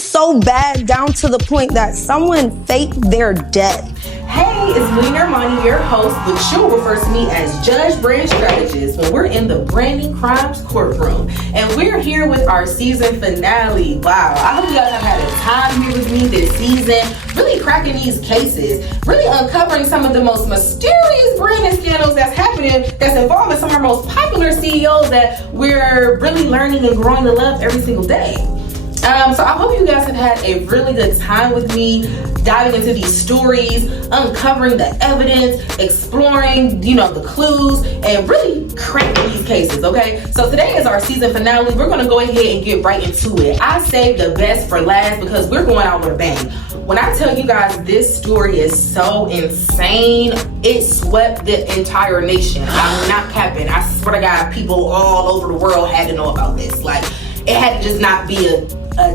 It's so bad down to the point that someone faked their death. Hey, it's Lee Armani, your host, but she'll refer to me as Judge Brand Strategist when we're in the Branding Crimes courtroom. And we're here with our season finale. Wow, I hope you guys have had a time here with me this season, really cracking these cases, really uncovering some of the most mysterious branding scandals that's happening, that's involving some of our most popular CEOs that we're really learning and growing to love every single day. So I hope you guys have had a really good time with me, diving into these stories, uncovering the evidence, exploring, the clues, and really cracking these cases, okay? So today is our season finale. We're gonna go ahead and get right into it. I saved the best for last because we're going out with a bang. When I tell you guys this story is so insane, it swept the entire nation. I'm not capping. I swear to God, people all over the world had to know about this. Like, it had to just not be a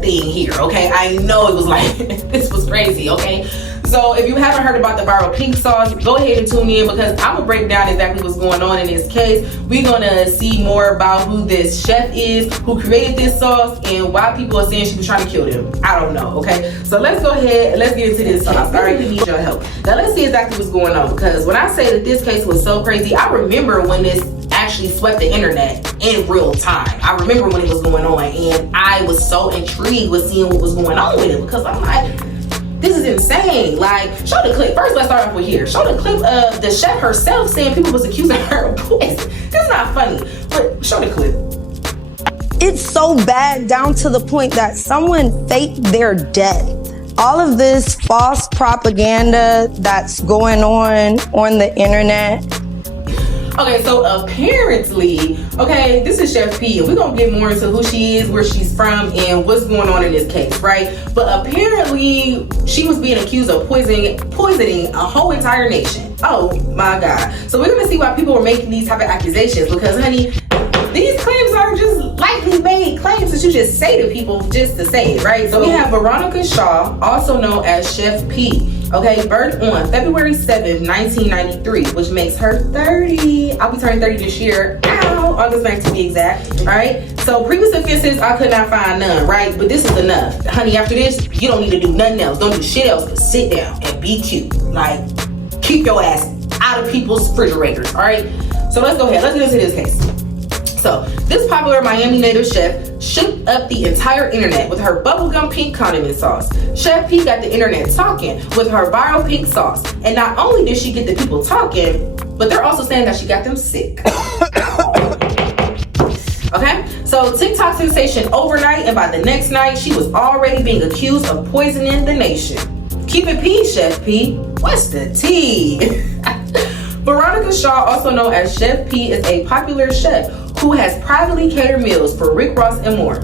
thing here, okay? I know it was like, this was crazy, okay? So if you haven't heard about the viral pink sauce, go ahead and tune in because I'm gonna break down exactly what's going on in this case. We're gonna see more about who this chef is, who created this sauce, and why people are saying she was trying to kill them. I don't know, okay? So let's go ahead and let's get into this. I'm sorry to need your help. Now let's see exactly what's going on, because when I say that this case was so crazy, I remember when this actually swept the internet in real time. I remember when it was going on, and I was so intrigued with seeing what was going on with it, because I'm like, this is insane. Like, show the clip. First, let's start off with here. Show the clip of the chef herself saying people was accusing her of poison. This is not funny, but show the clip. It's so bad down to the point that someone faked their death. All of this false propaganda that's going on the internet. Okay, so apparently, okay, this is Chef P, and we're gonna get more into who she is, where she's from, and what's going on in this case, right? But apparently, she was being accused of poisoning a whole entire nation. Oh my God. So we're gonna see why people were making these type of accusations, because honey, these claims are just lightly made claims that you just say to people just to say it, right? So we have Veronica Shaw, also known as Chef P. Okay, birthed on February 7th, 1993, which makes her 30. I'll be turning 30 this year. Ow, August 9th to be exact. All right. So previous offenses, I could not find none, right? But this is enough. Honey, after this, you don't need to do nothing else. Don't do shit else but sit down and be cute. Like, keep your ass out of people's refrigerators, all right? So let's go ahead. Let's get into this case. So, this popular Miami native chef shook up the entire internet with her bubblegum pink condiment sauce. Chef P got the internet talking with her viral pink sauce. And not only did she get the people talking, but they're also saying that she got them sick. Okay, so TikTok sensation overnight, and by the next night, she was already being accused of poisoning the nation. Keep it P, Chef P. What's the tea? Veronica Shaw, also known as Chef P, is a popular chef who has privately catered meals for Rick Ross and more.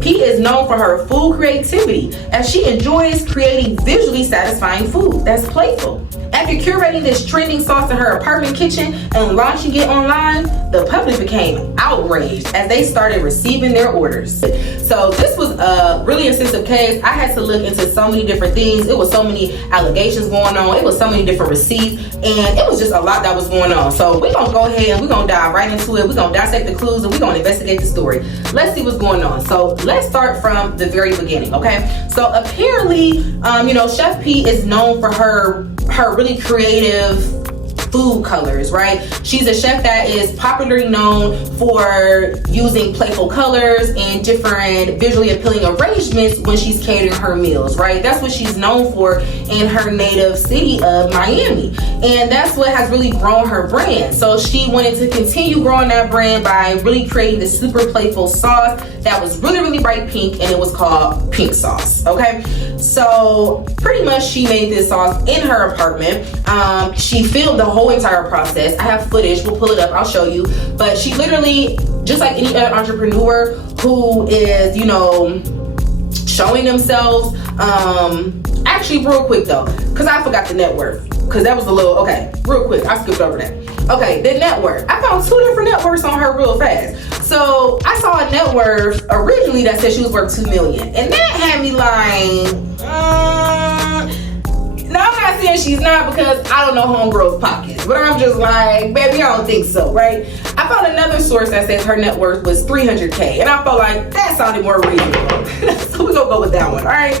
P is known for her food creativity, as she enjoys creating visually satisfying food that's playful. After curating this trending sauce in her apartment kitchen and launching it online, the public became outraged as they started receiving their orders. So this was a really extensive case. I had to look into so many different things. It was so many allegations going on. It was so many different receipts, and it was just a lot that was going on. So we're gonna go ahead and we're gonna dive right into it. We're gonna dissect the clues and we're gonna investigate the story. Let's see what's going on. So let's start from the very beginning, okay? So apparently, Chef P is known for her really creative food colors, right? She's a chef that is popularly known for using playful colors and different visually appealing arrangements when she's catering her meals, right? That's what she's known for in her native city of Miami. And that's what has really grown her brand. So she wanted to continue growing that brand by really creating this super playful sauce that was really, really bright pink, and it was called pink sauce, okay? So pretty much she made this sauce in her apartment. She filmed the whole entire process. I have footage, we'll pull it up, I'll show you. But she literally, just like any other entrepreneur who is, showing themselves, actually real quick though, because I forgot the net worth, because that was a little, okay, real quick, I skipped over that. Okay, the net worth. I found 2 different net worths on her real fast. So I saw a net worth originally that said she was worth $2 million. And that had me like, no, I'm not not saying she's not because I don't know homegirl's pockets, but I'm just like, baby, I don't think so, right? I found another source that says her net worth was $300K, and I felt like that sounded more reasonable. So we're gonna go with that one, all right?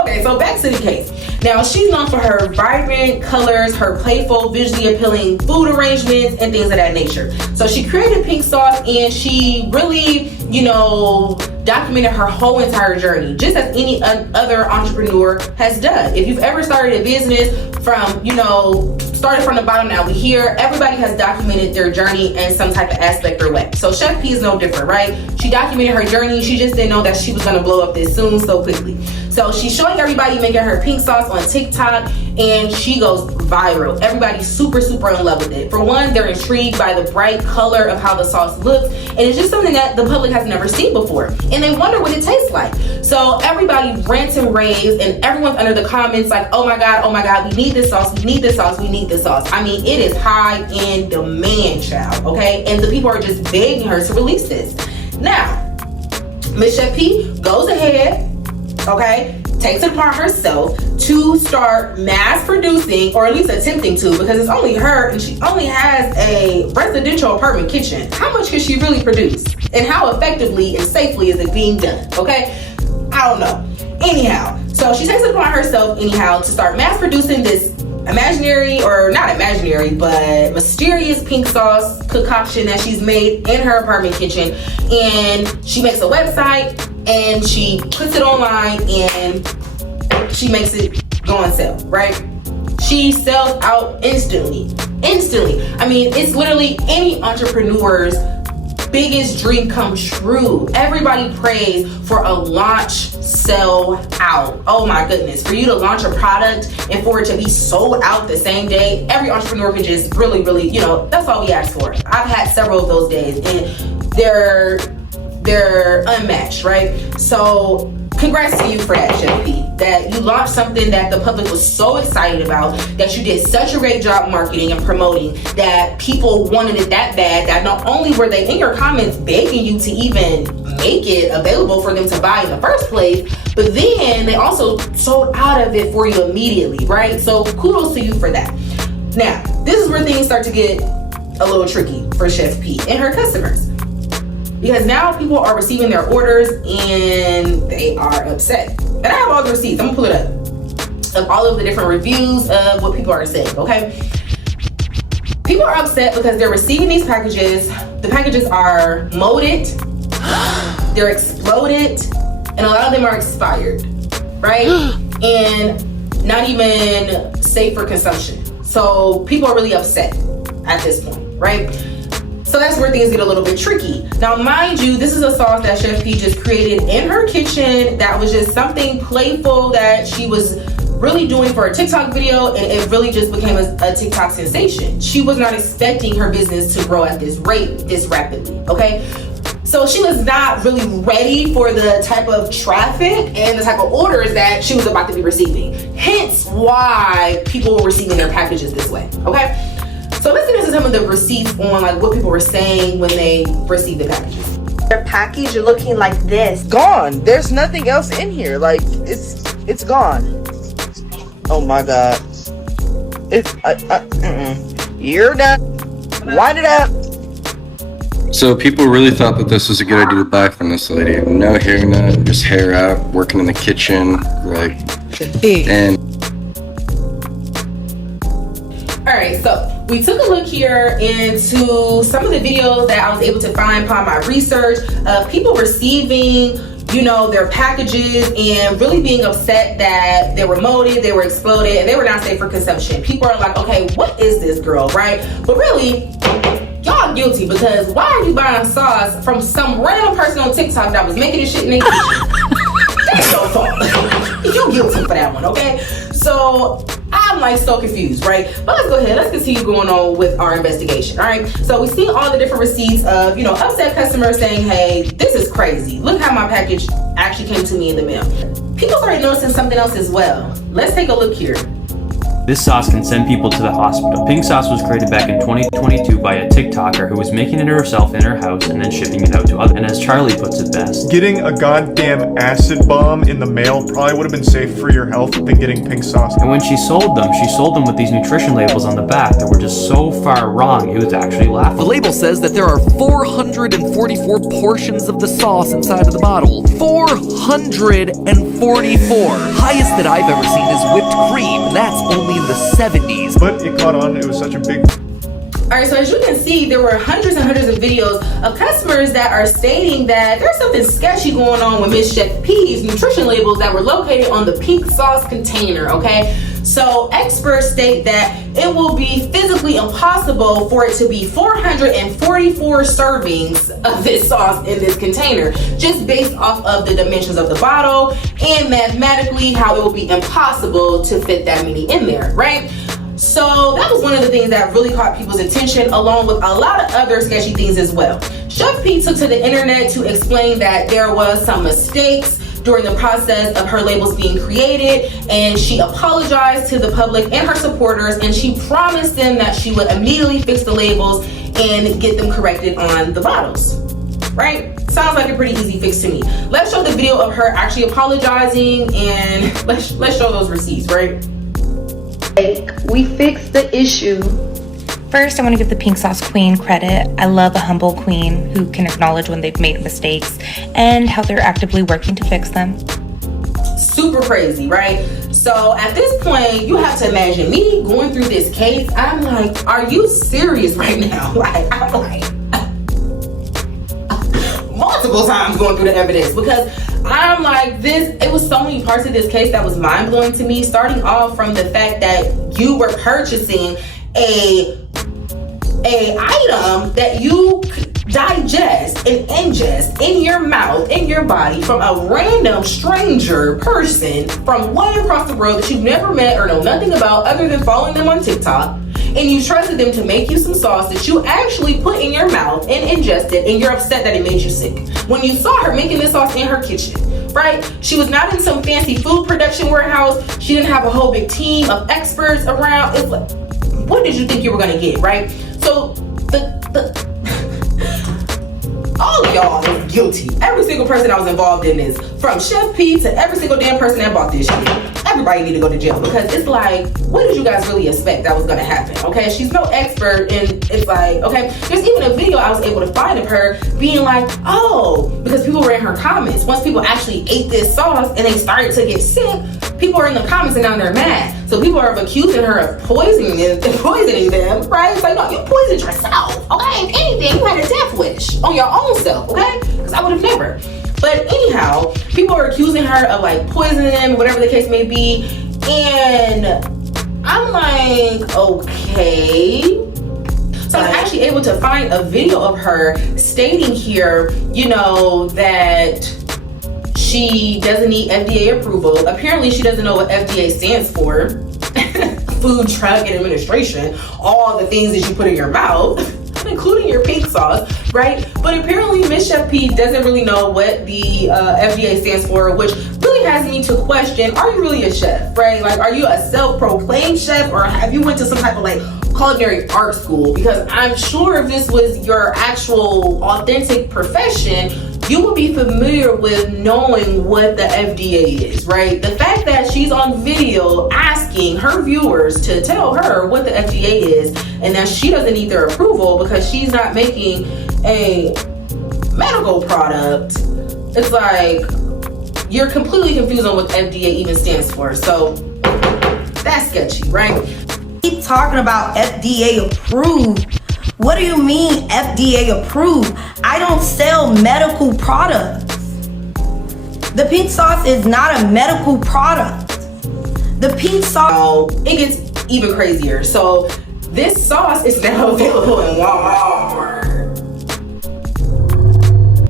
Okay, so back to the case. Now, she's known for her vibrant colors, her playful, visually appealing food arrangements, and things of that nature. So she created pink sauce, and she really, documented her whole entire journey, just as any other entrepreneur has done. If you've ever started a business from, started from the bottom, now we here, everybody has documented their journey in some type of aspect or way. So Chef P is no different, right? She documented her journey. She just didn't know that she was gonna blow up this soon so quickly. So she's showing everybody making her pink sauce on TikTok, and she goes viral. Everybody's super, super in love with it. For one, they're intrigued by the bright color of how the sauce looks, and it's just something that the public has never seen before, and they wonder what it tastes like. So everybody rants and raves, and everyone's under the comments like, oh my God, we need this sauce, we need this sauce, we need this sauce. I mean, it is high in demand, child, okay? And the people are just begging her to release this. Now, Miss Chef P goes ahead, okay, takes it upon herself to start mass producing, or at least attempting to, because it's only her and she only has a residential apartment kitchen. How much can she really produce? And how effectively and safely is it being done? Okay, I don't know. Anyhow, so she takes it upon herself anyhow to start mass producing this imaginary, or not imaginary, but mysterious pink sauce concoction that she's made in her apartment kitchen. And she makes a website and she puts it online and she makes it go on sale, right? She sells out instantly. I mean, it's literally any entrepreneur's biggest dream come true. Everybody prays for a launch sell out. Oh my goodness, for you to launch a product and for it to be sold out the same day, every entrepreneur can just really, that's all we ask for. I've had several of those days, and they're unmatched, right? So congrats to you for that, Chef P, that you launched something that the public was so excited about, that you did such a great job marketing and promoting, that people wanted it that bad, that not only were they in your comments begging you to even make it available for them to buy in the first place, but then they also sold out of it for you immediately, right? So kudos to you for that. Now, this is where things start to get a little tricky for Chef P and her customers, because now people are receiving their orders and they are upset. And I have all the receipts, I'm gonna pull it up, of all of the different reviews of what people are saying, okay? People are upset because they're receiving these packages. The packages are molded, they're exploded, and a lot of them are expired, right? And not even safe for consumption. So people are really upset at this point, right? So that's where things get a little bit tricky. Now, mind you, this is a sauce that Chef P just created in her kitchen that was just something playful that she was really doing for a TikTok video, and it really just became a TikTok sensation. She was not expecting her business to grow at this rate, this rapidly, okay? So she was not really ready for the type of traffic and the type of orders that she was about to be receiving. Hence why people were receiving their packages this way, okay? So let's get into some of the receipts on like what people were saying when they received the packages. Their package looking like this. Gone. There's nothing else in here. Like it's gone. Oh my God. It's You're done. Wind it up. So people really thought that this was a good idea to buy from this lady. No hairnet, just hair out, working in the kitchen, like, and. All right, so we took a look here into some of the videos that I was able to find upon my research of people receiving, their packages and really being upset that they were molded, they were exploded, and they were not safe for consumption. People are like, okay, what is this, girl, right? But really, y'all guilty, because why are you buying sauce from some random person on TikTok that was making this shit in their kitchen? That's your fault. You guilty for that one, okay? So I'm like so confused, right? But let's go ahead, let's continue going on with our investigation, all right? So we see all the different receipts of, upset customers saying, hey, this is crazy. Look how my package actually came to me in the mail. People started noticing something else as well. Let's take a look here. This sauce can send people to the hospital. Pink sauce was created back in 2022 by a TikToker who was making it herself in her house and then shipping it out to others. And as Charlie puts it best, getting a goddamn acid bomb in the mail probably would have been safe for your health than getting pink sauce. And when she sold them with these nutrition labels on the back that were just so far wrong, it was actually laughable. The label says that there are 444 portions of the sauce inside of the bottle. 444! Highest that I've ever seen is whipped cream, and that's only in the 70s. But it caught on, it was such a big... Alright, so as you can see, there were hundreds and hundreds of videos of customers that are stating that there's something sketchy going on with Miss Chef P's nutrition labels that were located on the pink sauce container, okay? So experts state that it will be physically impossible for it to be 444 servings of this sauce in this container, just based off of the dimensions of the bottle and mathematically how it will be impossible to fit that many in there, right? So that was one of the things that really caught people's attention, along with a lot of other sketchy things as well. Chef P took to the internet to explain that there was some mistakes during the process of her labels being created, and she apologized to the public and her supporters, and she promised them that she would immediately fix the labels and get them corrected on the bottles. Right? Sounds like a pretty easy fix to me. Let's show the video of her actually apologizing, and let's show those receipts, right? We fixed the issue. First, I want to give the pink sauce queen credit. I love a humble queen who can acknowledge when they've made mistakes and how they're actively working to fix them. Super crazy, right? So at this point, you have to imagine me going through this case. I'm like, are you serious right now? Like, I'm like multiple times going through the evidence, because I'm like, it was so many parts of this case that was mind-blowing to me, starting off from the fact that you were purchasing a item that you digest and ingest in your mouth, in your body, from a random stranger person from way across the world that you've never met or know nothing about other than following them on TikTok. And you trusted them to make you some sauce that you actually put in your mouth and ingested, and you're upset that it made you sick. When you saw her making this sauce in her kitchen, right? She was not in some fancy food production warehouse. She didn't have a whole big team of experts around. It's like, what did you think you were gonna get, right? So all of y'all are guilty. Every single person that was involved in this, from Chef P to every single damn person that bought this shit, everybody need to go to jail, because it's like, what did you guys really expect that was gonna happen? Okay, she's no expert, and it's like, okay, there's even a video I was able to find of her being like, oh, because people were in her comments. Once people actually ate this sauce and they started to get sick, people are in the comments and now they're mad. So people are accusing her of poisoning them, right? It's like, no, you poisoned yourself, okay? If anything, you had a death wish on your own self, okay? Because I would have never. But anyhow, people are accusing her of like poisoning them, whatever the case may be. And I'm like, okay. So I was actually able to find a video of her stating here, you know, that she doesn't need FDA approval. Apparently she doesn't know what FDA stands for. Food, Drug, and Administration. All the things that you put in your mouth, including your pink sauce, right? But apparently Miss Chef P doesn't really know what the FDA stands for, which really has me to question, are you really a chef, right? Like, are you a self-proclaimed chef, or have you went to some type of like culinary art school? Because I'm sure if this was your actual authentic profession, you would be familiar with knowing what the FDA is, right? The fact that she's on video asking her viewers to tell her what the FDA is, and that she doesn't need their approval because she's not making a medical product, it's like, you're completely confused on what FDA even stands for. So that's sketchy, right? Keep talking about FDA approved. What do you mean FDA approved? I don't sell medical products. The pink sauce is not a medical product. The pink sauce, it gets even crazier. So this sauce is now available in Walmart,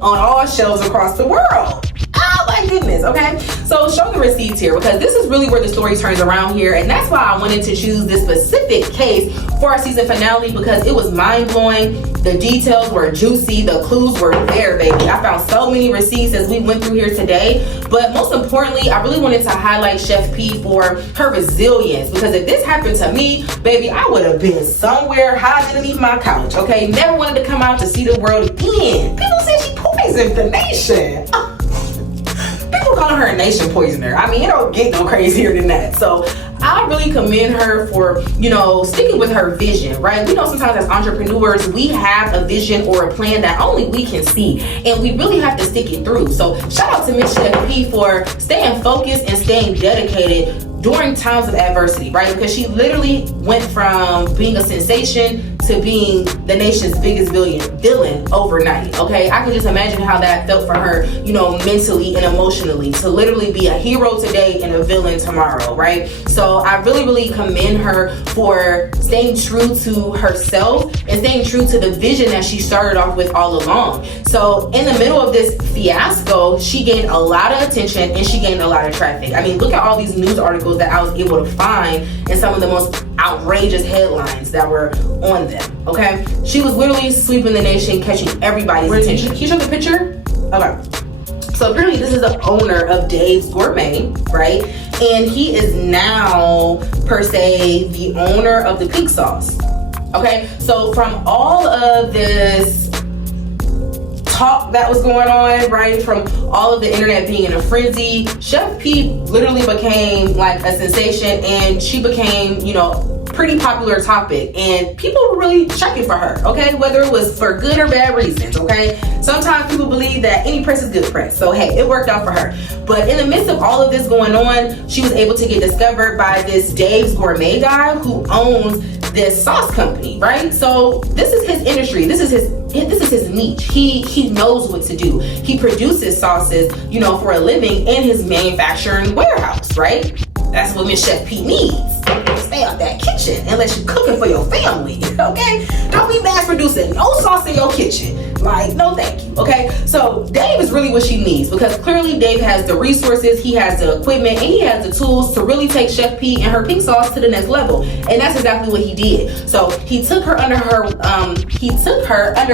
on all shelves across the world. Oh my my goodness, okay? So show the receipts here, because this is really where the story turns around here, and that's why I wanted to choose this specific case for our season finale, because it was mind-blowing. The details were juicy, the clues were there, baby. I found so many receipts as we went through here today, but most importantly, I really wanted to highlight Chef P for her resilience, because if this happened to me, baby, I would have been somewhere hiding underneath my couch, okay? Never wanted to come out to see the world again. People said she poisoned the nation. People calling her a nation poisoner. I mean, it don't get no crazier than that. So I really commend her for, you know, sticking with her vision, right? We know sometimes as entrepreneurs, we have a vision or a plan that only we can see, and we really have to stick it through. So shout out to Miss Chef P for staying focused and staying dedicated during times of adversity, right? Because she literally went from being a sensation to being the nation's biggest villain overnight, okay? I can just imagine how that felt for her, you know, mentally and emotionally, to literally be a hero today and a villain tomorrow, right? So I really, really commend her for staying true to herself and staying true to the vision that she started off with all along. So in the middle of this fiasco, she gained a lot of attention and she gained a lot of traffic. I mean, look at all these news articles that I was able to find and some of the most outrageous headlines that were on them, okay? She was literally sweeping the nation, catching everybody's attention. Can you show the picture? Okay. So apparently this is the owner of Dave's Gourmet, right? And he is now, per se, the owner of the pink sauce, okay? So from all of this talk that was going on, right, from all of the internet being in a frenzy, Chef P literally became like a sensation, and she became, you know, pretty popular topic, and people were really checking for her, okay, whether it was for good or bad reasons, okay? Sometimes people believe that any press is good press, so hey, it worked out for her. But in the midst of all of this going on, she was able to get discovered by this Dave's Gourmet guy who owns this sauce company, right? So this is his industry, this is his niche. He knows what to do. He produces sauces, you know, for a living in his manufacturing warehouse, right? That's what Miss Chef P needs. Stay out that kitchen and let you cooking for your family, okay? Don't be mass producing no sauce in your kitchen. Like, no thank you, okay? So Dave is really what she needs, because clearly Dave has the resources, he has the equipment, and he has the tools to really take Chef P and her pink sauce to the next level. And that's exactly what he did. So he took her under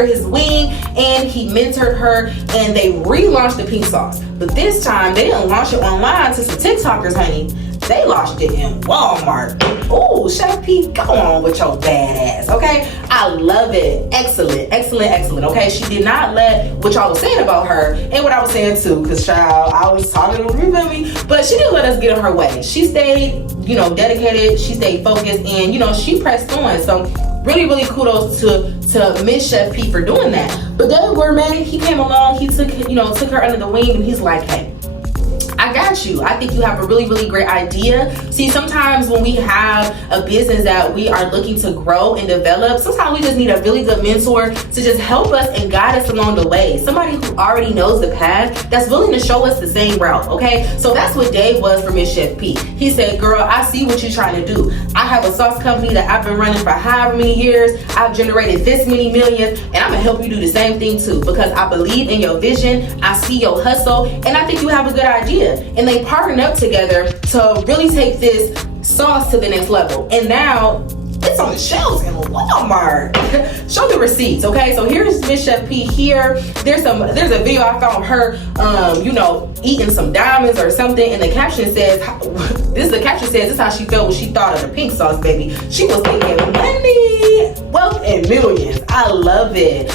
his wing, and he mentored her, and they relaunched the pink sauce. But this time they didn't launch it online to some TikTokers, honey. They launched it in Walmart. Oh, Chef P, go on with your badass, okay? I love it. Excellent, excellent, excellent, okay? She did not let what y'all was saying about her, and what I was saying too, because child, I was talking to you, feel me? But she didn't let us get in her way. She stayed, you know, dedicated, she stayed focused, and, you know, she pressed on. So really, really kudos to Miss Chef P for doing that. But Dave Gourmet, he came along, he took her under the wing, and he's like, hey, I got you. I think you have a really, really great idea. See, sometimes when we have a business that we are looking to grow and develop, sometimes we just need a really good mentor to just help us and guide us along the way. Somebody who already knows the path, that's willing to show us the same route, okay? So that's what Dave was for Miss Chef P. He said, girl, I see what you're trying to do. I have a sauce company that I've been running for however many years. I've generated this many millions, and I'm gonna help you do the same thing too, because I believe in your vision, I see your hustle, and I think you have a good idea. And they partnered up together to really take this sauce to the next level. And now it's on the shelves in Walmart. Show the receipts, okay? So here's Miss Chef P here. There's a video I found of her, you know, eating some diamonds or something, and the caption says, this is how she felt when she thought of the pink sauce, baby. She was thinking money, wealth, and millions. I love it.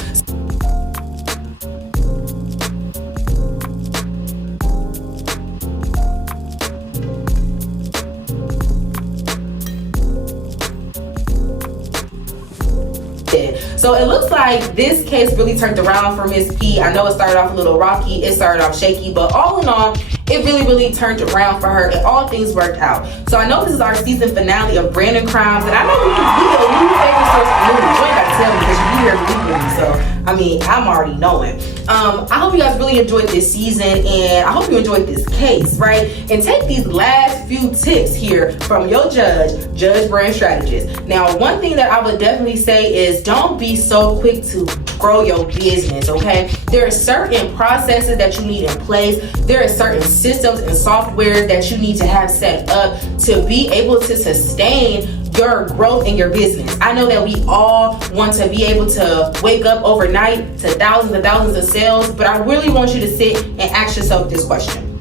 So it looks like this case really turned around for Miss P. I know it started off a little rocky, it started off shaky, but all in all, it really, really turned around for her, and all things worked out. So I know this is our season finale of Brandon Crimes, and I know we a new favorite source of news. You ain't got to tell me because you hear me, so I mean, I'm already knowing. I hope you guys really enjoyed this season, and I hope you enjoyed this case, right? And take these last few tips here from your judge brand strategist. Now, one thing that I would definitely say is don't be so quick to grow your business, okay? There are certain processes that you need in place. There are certain systems and software that you need to have set up to be able to sustain your growth in your business. I know that we all want to be able to wake up overnight to thousands and thousands of sales, but I really want you to sit and ask yourself this question.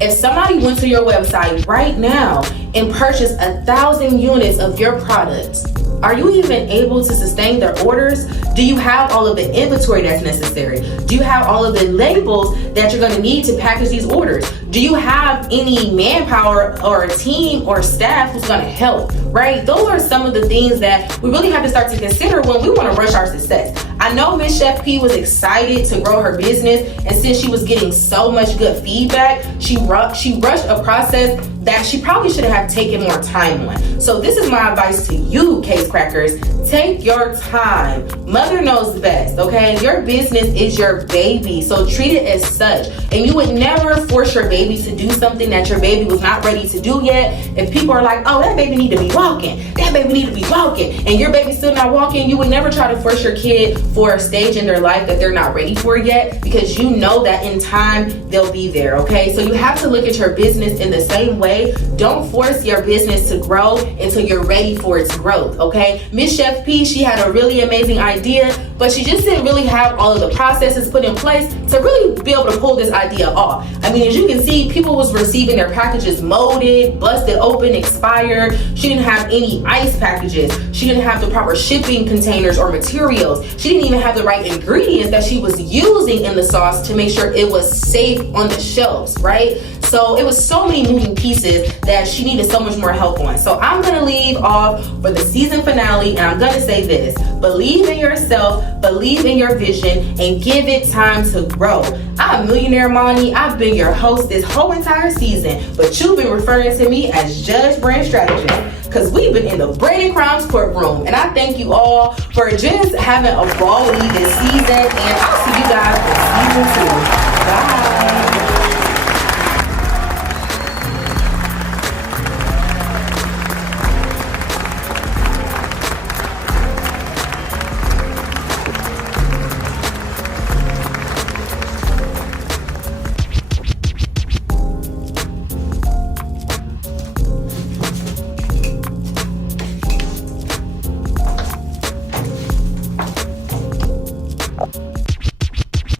If somebody went to your website right now and purchased 1,000 units of your products, are you even able to sustain their orders? Do you have all of the inventory that's necessary? Do you have all of the labels that you're going to need to package these orders? Do you have any manpower or a team or staff who's going to help, right? Those are some of the things that we really have to start to consider when we want to rush our success. I know Miss Chef P was excited to grow her business, and since she was getting so much good feedback, she rushed a process that she probably should have taken more time on. So this is my advice to you, case crackers. Take your time. Mother knows best, okay? Your business is your baby, so treat it as such. And you would never force your baby to do something that your baby was not ready to do yet. If people are like, oh, that baby need to be walking, that baby need to be walking, and your baby's still not walking, you would never try to force your kid for a stage in their life that they're not ready for yet, because you know that in time they'll be there, okay? So you have to look at your business in the same way. Don't force your business to grow until you're ready for its growth, okay? Miss Chef P, she had a really amazing idea, but she just didn't really have all of the processes put in place to really be able to pull this idea off. I mean, as you can see, people was receiving their packages molded, busted open, expired. She didn't have any ice packages. She didn't have the proper shipping containers or materials. She didn't even have the right ingredients that she was using in the sauce to make sure it was safe on the shelves, right? So it was so many moving pieces that she needed so much more help on. So I'm gonna leave off for the season finale, and I'm gonna say this: believe in yourself, believe in your vision, and give it time to grow. I'm Millionaire Monty. I've been your host this whole entire season, but you've been referring to me as Judge Brand Strategist, because we've been in the Brandon Crimes courtroom. And I thank you all for just having a ball with me this season, and I'll see you guys for season 2. Bye.